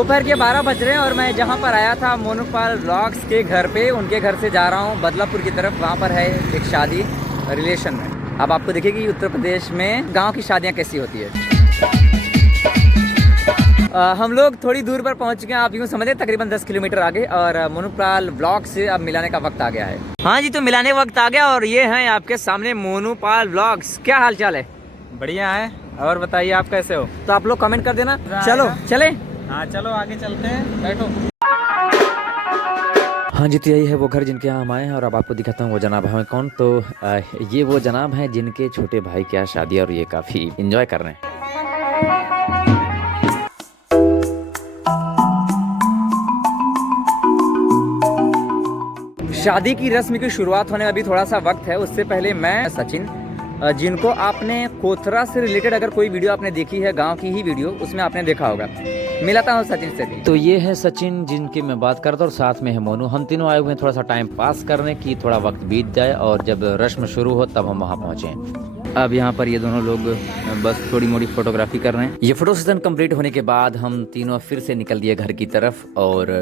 दोपहर के 12 बज रहे हैं और मैं जहां पर आया था मोनूपाल व्लॉग्स के घर पे, उनके घर से जा रहा हूं बदलापुर की तरफ। वहां पर है एक शादी रिलेशन में। अब आपको देखेगी उत्तर प्रदेश में गांव की शादियां कैसी होती है। हम लोग थोड़ी दूर पर पहुंच चुके हैं, आप यूँ समझे तकरीबन 10 किलोमीटर आगे। और मोनूपाल व्लॉग से अब मिलाने का वक्त आ गया है। हाँ जी, तो मिलाने वक्त आ गया और ये हैं आपके सामने मोनूपाल व्लॉग्स। क्या हाल चाल है? बढ़िया है। और बताइए आप कैसे हो? तो आप लोग कमेंट कर देना। चलो चले। हाँ चलो आगे चलते हैं, बैठो। हाँ जी, तो यही है वो घर जिनके यहाँ हम आए हैं और अब आपको दिखाता हूँ वो जनाब हैं कौन। तो ये वो जनाब हैं जिनके छोटे भाई की आज शादी है और ये काफ़ी इंजॉय कर रहे हैं। शादी की रस्म की शुरुआत होने में अभी थोड़ा सा वक्त है। उससे पहले मैं सचिन, जिनको आपने कोथरा से रिलेटेड अगर कोई वीडियो आपने देखी है, गांव की ही वीडियो, उसमें आपने देखा होगा। मिलाता हूँ सचिन से भी। तो ये है सचिन जिनकी मैं बात करता हूँ और साथ में है मोनू। हम तीनों आए हुए हैं थोड़ा सा टाइम पास करने की, थोड़ा वक्त बीत जाए और जब रस्म शुरू हो तब हम वहाँ पहुँचे। अब यहाँ पर ये दोनों लोग बस थोड़ी मोड़ी फोटोग्राफी कर रहे हैं। ये फोटो सेशन कंप्लीट होने के बाद हम तीनों फिर से निकल दिए घर की तरफ। और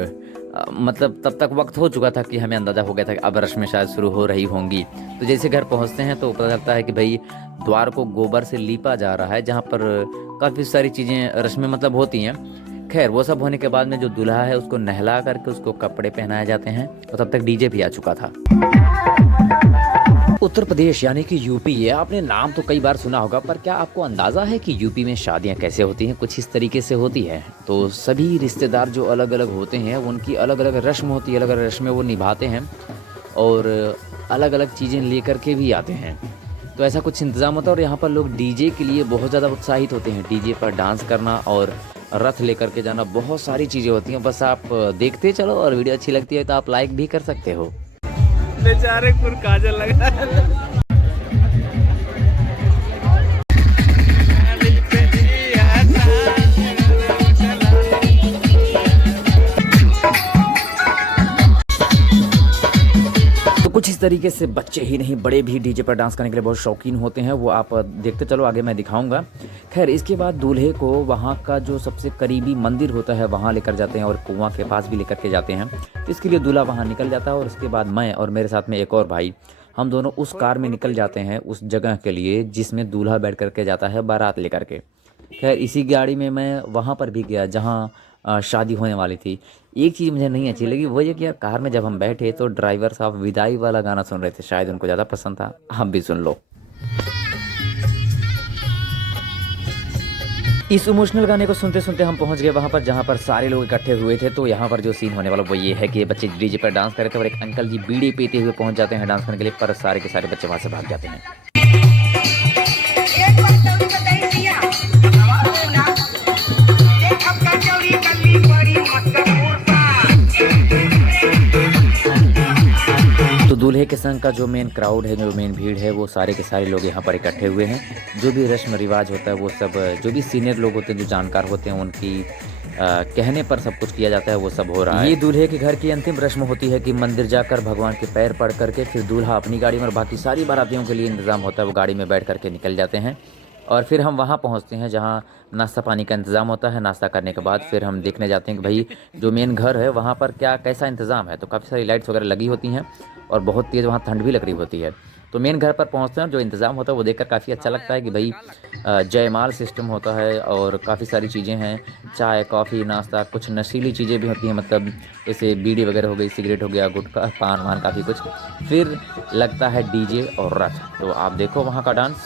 मतलब तब तक वक्त हो चुका था कि हमें अंदाज़ा हो गया था कि अब रस्में शायद शुरू हो रही होंगी। तो जैसे घर पहुंचते हैं तो पता चलता है कि भाई द्वार को गोबर से लीपा जा रहा है, जहां पर काफ़ी सारी चीज़ें रस्में मतलब होती हैं। खैर वो सब होने के बाद में जो दूल्हा है उसको नहला करके उसको कपड़े पहनाए जाते हैं और तब तक डीजे भी आ चुका था। उत्तर प्रदेश यानी कि यूपी है। आपने नाम तो कई बार सुना होगा, पर क्या आपको अंदाज़ा है कि यूपी में शादियां कैसे होती हैं? कुछ इस तरीके से होती है। तो सभी रिश्तेदार जो अलग अलग होते हैं उनकी अलग अलग रस्म होती है, अलग अलग रस्में वो निभाते हैं और अलग अलग चीज़ें लेकर के भी आते हैं। तो ऐसा कुछ इंतज़ाम होता है और यहाँ पर लोग डीजे के लिए बहुत ज़्यादा उत्साहित होते हैं। डीजे पर डांस करना और रथ लेकर के जाना, बहुत सारी चीज़ें होती हैं। बस आप देखते चलो और वीडियो अच्छी लगती है तो आप लाइक भी कर सकते हो। बेचारे कुर काजल लगा। कुछ इस तरीके से बच्चे ही नहीं बड़े भी डीजे पर डांस करने के लिए बहुत शौकीन होते हैं। वो आप देखते चलो, आगे मैं दिखाऊंगा। खैर इसके बाद दूल्हे को वहाँ का जो सबसे करीबी मंदिर होता है वहाँ लेकर जाते हैं और कुआं के पास भी लेकर के जाते हैं। तो इसके लिए दूल्हा वहाँ निकल जाता है और उसके बाद मैं और मेरे साथ में एक और भाई, हम दोनों उस कार में निकल जाते हैं उस जगह के लिए जिसमें दूल्हा बैठ करके जाता है बारात लेकर के। खैर इसी गाड़ी में मैं वहाँ पर भी गया जहाँ शादी होने वाली थी। एक चीज़ मुझे नहीं अच्छी लगी, वो ये कि यार कार में जब हम बैठे तो ड्राइवर साहब विदाई वाला गाना सुन रहे थे, शायद उनको ज़्यादा पसंद था। हम भी सुन लो। इस इमोशनल गाने को सुनते सुनते हम पहुंच गए वहां पर जहां पर सारे लोग इकट्ठे हुए थे। तो यहाँ पर जो सीन होने वाला वो ये है कि बच्चे डीजे पर डांस कर रहे थे और एक अंकल जी बीड़ी पीते हुए पहुंच जाते हैं डांस करने के लिए, पर सारे के सारे बच्चे वहां से भाग जाते हैं। तो दूल्हे के संग का जो मेन क्राउड है, जो मेन भीड़ है, वो सारे के सारे लोग यहाँ पर इकट्ठे हुए हैं। जो भी रस्म रिवाज होता है वो सब, जो भी सीनियर लोग होते हैं, जो जानकार होते हैं, उनकी कहने पर सब कुछ किया जाता है, वो सब हो रहा है। ये दूल्हे के घर की अंतिम रस्म होती है कि मंदिर जाकर भगवान के पैर पड़ करके फिर दूल्हा अपनी गाड़ी में और बाकी सारी बारातियों के लिए इंतजाम होता है, वो गाड़ी में बैठ करके निकल जाते हैं। और फिर हम वहाँ पहुँचते हैं जहाँ नाश्ता पानी का इंतज़ाम होता है। नाश्ता करने के बाद फिर हम देखने जाते हैं कि भाई जो मेन घर है वहाँ पर क्या कैसा इंतज़ाम है। तो काफ़ी सारी लाइट्स वगैरह लगी होती हैं और बहुत तेज़ वहाँ ठंड भी लग रही होती है। तो मेन घर पर पहुँचते हैं, जो इंतज़ाम होता है वो देखकर काफ़ी अच्छा लगता है कि भाई जयमाल सिस्टम होता है और काफ़ी सारी चीज़ें हैं, चाय कॉफ़ी नाश्ता, कुछ नशीली चीज़ें भी होती हैं, मतलब जैसे बीड़ी वगैरह हो गई, सिगरेट हो गया, गुटखा, पान वान, काफ़ी कुछ। फिर लगता है डीजे और रथ। तो आप देखो वहाँ का डांस।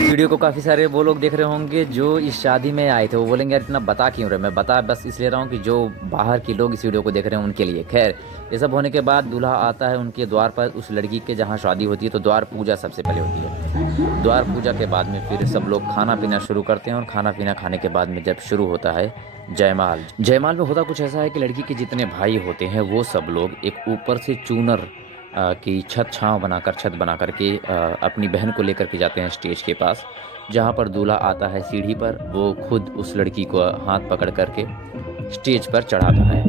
वीडियो को काफ़ी सारे वो लोग देख रहे होंगे जो इस शादी में आए थे। वो बोलेंगे यार इतना बता क्यों रहे? मैं बता बस इसलिए रहा हूँ कि जो बाहर के लोग इस वीडियो को देख रहे हैं उनके लिए। खैर ये सब होने के बाद दूल्हा आता है उनके द्वार पर, उस लड़की के जहाँ शादी होती है। तो द्वार पूजा सबसे पहले होती है। द्वार पूजा के बाद में फिर सब लोग खाना पीना शुरू करते हैं और खाना पीना खाने के बाद में जब शुरू होता है जयमाल। जयमाल में होता कुछ ऐसा है कि लड़की के जितने भाई होते हैं वो सब लोग एक ऊपर से चूनर की छत बना करके अपनी बहन को लेकर के जाते हैं स्टेज के पास, जहाँ पर दूल्हा आता है सीढ़ी पर। वो खुद उस लड़की को हाथ पकड़ करके स्टेज पर चढ़ाता है।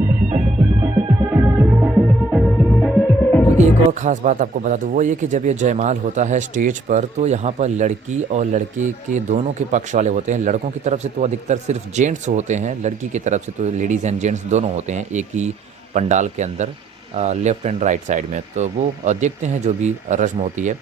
एक और ख़ास बात आपको बता दूँ वो ये कि जब ये जयमाल होता है स्टेज पर तो यहाँ पर लड़की और लड़के के दोनों के पक्ष वाले होते हैं। लड़कों की तरफ से तो अधिकतर सिर्फ जेंट्स होते हैं, लड़की की तरफ से तो लेडीज़ एंड जेंट्स दोनों होते हैं एक ही पंडाल के अंदर, लेफ़्ट एंड राइट साइड में। तो वो देखते हैं जो भी रस्म होती है।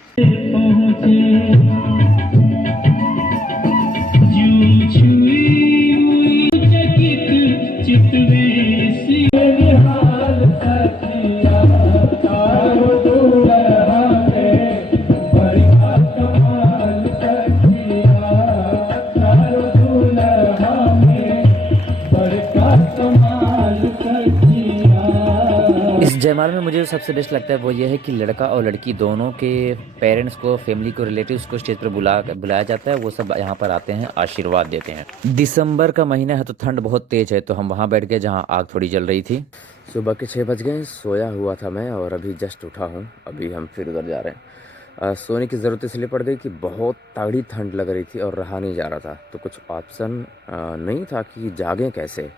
इस जयमाल में मुझे सबसे बेस्ट लगता है वो ये है कि लड़का और लड़की दोनों के पेरेंट्स को, फैमिली को, रिलेटिव्स को स्टेज पर बुलाया जाता है। वो सब यहाँ पर आते हैं, आशीर्वाद देते हैं। दिसंबर का महीना है तो ठंड बहुत तेज है, तो हम वहाँ बैठ गए जहाँ आग थोड़ी जल रही थी। सुबह के 6 बज गए, सोया हुआ था मैं और अभी जस्ट उठा हूँ। अभी हम फिर उधर जा रहे हैं। सोने की ज़रूरत इसलिए पड़ गई कि बहुत तगड़ी ठंड लग रही थी और रहा नहीं जा रहा था, तो कुछ ऑप्शन नहीं था कि जागें कैसे,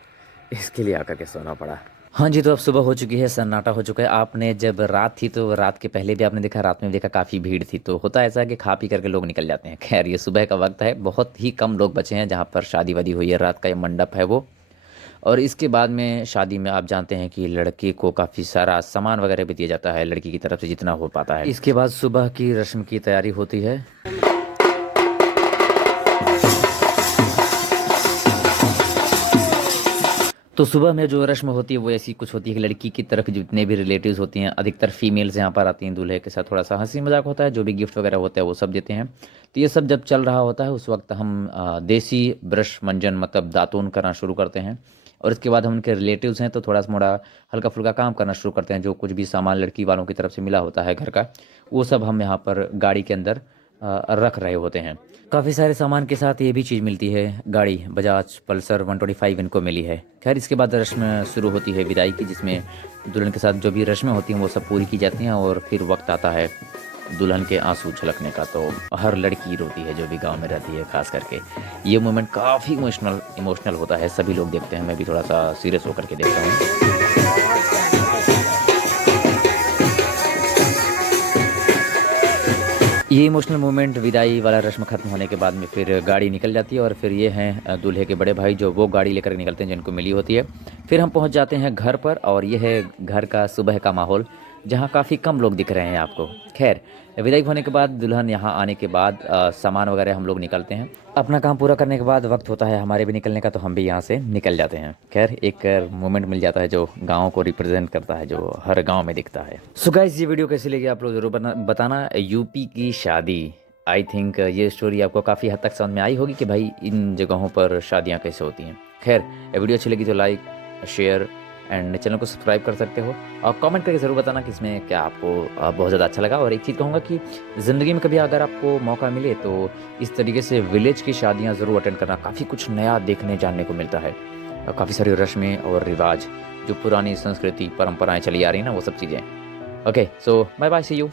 इसके लिए आकर के सोना पड़ा। हाँ जी, तो अब सुबह हो चुकी है, सन्नाटा हो चुका है। आपने जब रात थी तो रात के पहले भी आपने देखा, रात में भी देखा काफ़ी भीड़ थी। तो होता ऐसा है कि खा पी करके लोग निकल जाते हैं। खैर ये सुबह का वक्त है, बहुत ही कम लोग बचे हैं जहाँ पर शादी वादी हुई है। रात का ये मंडप है वो, और इसके बाद में शादी में आप जानते हैं कि लड़के को काफ़ी सारा सामान वगैरह भी दिया जाता है लड़की की तरफ से जितना हो पाता है। इसके बाद सुबह की रस्म की तैयारी होती है। तो सुबह में जो रस्म होती है वो ऐसी कुछ होती है कि लड़की की तरफ जितने भी रिलेटिव्स होती हैं, अधिकतर फीमेल्स यहाँ पर आती हैं। दूल्हे के साथ थोड़ा सा हंसी मजाक होता है, जो भी गिफ्ट वगैरह होता है वो सब देते हैं। तो ये सब जब चल रहा होता है उस वक्त हम देसी ब्रश मंजन मतलब दातून करना शुरू करते हैं। और इसके बाद हम उनके रिलेटिव्स हैं तो थोड़ा सा मोड़ा हल्का फुल्का काम करना शुरू करते हैं। जो कुछ भी सामान लड़की वालों की तरफ से मिला होता है घर का, वो सब हम यहाँ पर गाड़ी के अंदर रख रहे होते हैं। काफ़ी सारे सामान के साथ ये भी चीज़ मिलती है, गाड़ी बजाज पल्सर 125 इनको मिली है। खैर इसके बाद रस्म शुरू होती है विदाई की, जिसमें दुल्हन के साथ जो भी रस्में होती हैं वो सब पूरी की जाती हैं। और फिर वक्त आता है दुल्हन के आंसू छलकने का। तो हर लड़की रोती है जो भी गांव में रहती है, खास करके ये मोमेंट काफ़ी इमोशनल होता है। सभी लोग देखते हैं, मैं भी थोड़ा सा सीरियस होकर के देखता हूँ। ये इमोशनल मोमेंट विदाई वाला रस्म खत्म होने के बाद में फिर गाड़ी निकल जाती है। और फिर ये हैं दूल्हे के बड़े भाई जो वो गाड़ी लेकर निकलते हैं जिनको मिली होती है। फिर हम पहुंच जाते हैं घर पर, और ये है घर का सुबह का माहौल जहां काफ़ी कम लोग दिख रहे हैं आपको। खैर विदाई होने के बाद दुल्हन यहाँ आने के बाद सामान वगैरह हम लोग निकलते हैं। अपना काम पूरा करने के बाद वक्त होता है हमारे भी निकलने का, तो हम भी यहाँ से निकल जाते हैं। खैर एक मोमेंट मिल जाता है जो गाँव को रिप्रेजेंट करता है, जो हर गाँव में दिखता है। सो गाइस, ये वीडियो कैसी लगी आप लोग जरूर बताना। यूपी की शादी, आई थिंक ये स्टोरी आपको काफ़ी हद तक समझ में आई होगी कि भाई इन जगहों पर शादियाँ कैसे होती हैं। खैर वीडियो अच्छी लगी तो लाइक, शेयर एंड चैनल को सब्सक्राइब कर सकते हो, और कमेंट करके ज़रूर बताना कि इसमें क्या आपको बहुत ज़्यादा अच्छा लगा। और एक चीज़ कहूँगा कि ज़िंदगी में कभी अगर आपको मौका मिले तो इस तरीके से विलेज की शादियाँ ज़रूर अटेंड करना, काफ़ी कुछ नया देखने जानने को मिलता है। काफ़ी सारी रस्में और रिवाज, जो पुरानी संस्कृति परंपराएं चली आ रही हैं ना, वो सब चीज़ें। Okay, so bye bye, see you.